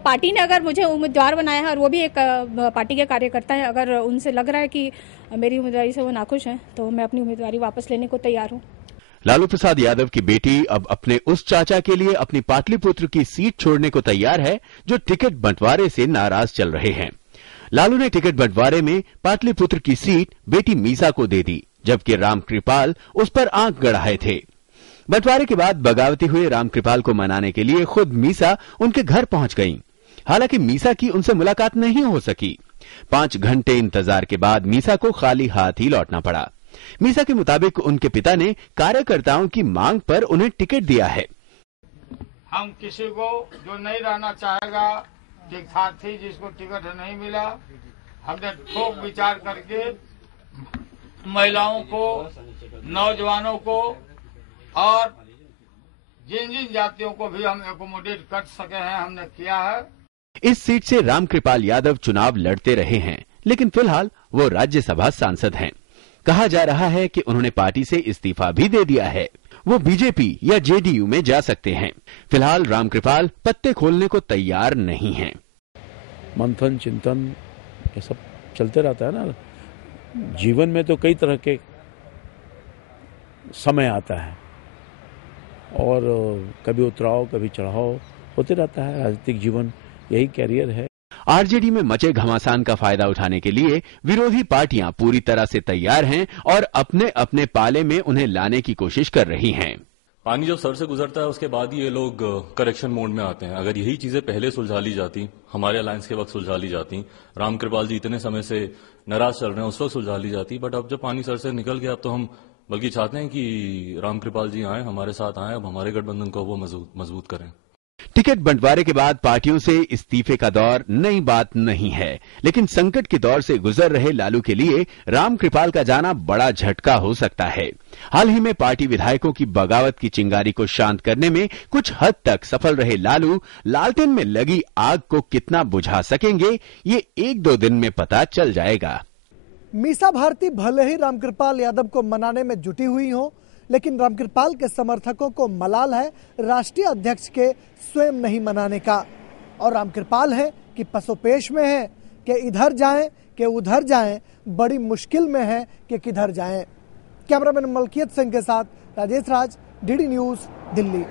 Party ने अगर मुझे उम्मीदवार बनाया है और वो भी एक पार्टी के कार्यकर्ता है, अगर उनसे लग रहा है कि मेरी उम्मीदवारी से वो नाखुश हैं तो मैं अपनी उम्मीदवारी वापस लेने को तैयार हूँ। लालू प्रसाद यादव की बेटी अब अपने उस चाचा के लिए अपनी पाटलिपुत्र की सीट छोड़ने को तैयार है जो टिकट बंटवारे से नाराज चल रहे हैं। लालू ने टिकट बंटवारे में पाटलिपुत्र की सीट बेटी मीसा को दे दी, जबकि रामकृपाल उस पर आंख गड़ाए थे। बंटवारे के बाद बगावती हुए रामकृपाल को मनाने के लिए खुद मीसा उनके घर पहुंच गईं। हालांकि मीसा की उनसे मुलाकात नहीं हो सकी। 5 घंटे इंतजार के बाद मीसा को खाली हाथ ही लौटना पड़ा। मीसा के मुताबिक उनके पिता ने कार्यकर्ताओं की मांग पर उन्हें टिकट दिया है। हम किसी को जो नहीं रहना चाहेगा, साथी जिसको टिकट नहीं मिला, हमने ठोक विचार करके महिलाओं को, नौजवानों को और जिन जिन जातियों को भी हम एकोमोडेट कर सके हैं हमने किया है। इस सीट से रामकृपाल यादव चुनाव लड़ते रहे हैं, लेकिन फिलहाल वो राज्यसभा सांसद हैं। कहा जा रहा है कि उन्होंने पार्टी से इस्तीफा भी दे दिया है। वो बीजेपी या जेडीयू में जा सकते हैं। फिलहाल रामकृपाल पत्ते खोलने को तैयार नहीं हैं। मंथन चिंतन ये सब चलते रहता है ना। जीवन में तो कई तरह के समय आता है और कभी उतराव कभी चढ़ाव होते रहता है। राजनीतिक जीवन यही कैरियर है। आरजेडी में मचे घमासान का फायदा उठाने के लिए विरोधी पार्टियां पूरी तरह से तैयार हैं और अपने अपने पाले में उन्हें लाने की कोशिश कर रही हैं। पानी जब सर से गुजरता है उसके बाद ही ये लोग करेक्शन मोड में आते हैं। अगर यही चीजें पहले सुलझा ली जाती, हमारे अलायंस के वक्त सुलझा ली जाती, रामकृपाल जी इतने समय से नाराज चल रहे हैं उस वक्त सुलझा ली जाती, बट अब जब पानी सर से निकल गया अब तो हम बल्कि चाहते हैं कि रामकृपाल जी आए, हमारे साथ आए, अब हमारे गठबंधन को वो मजबूत करें। टिकट बंटवारे के बाद पार्टियों से इस्तीफे का दौर नई बात नहीं है, लेकिन संकट के दौर से गुजर रहे लालू के लिए रामकृपाल का जाना बड़ा झटका हो सकता है। हाल ही में पार्टी विधायकों की बगावत की चिंगारी को शांत करने में कुछ हद तक सफल रहे लालू लालटेन में लगी आग को कितना बुझा सकेंगे, ये 1-2 दिन में पता चल जाएगा। मीसा भारती भले ही रामकृपाल यादव को मनाने में जुटी हुई हो, लेकिन रामकृपाल के समर्थकों को मलाल है राष्ट्रीय अध्यक्ष के स्वयं नहीं मनाने का। और रामकृपाल है कि पसोपेश में है कि इधर जाएं कि उधर जाएं, बड़ी मुश्किल में है कि किधर जाएं। कैमरामैन मलकियत सिंह के साथ राजेश राज, डीडी न्यूज, दिल्ली।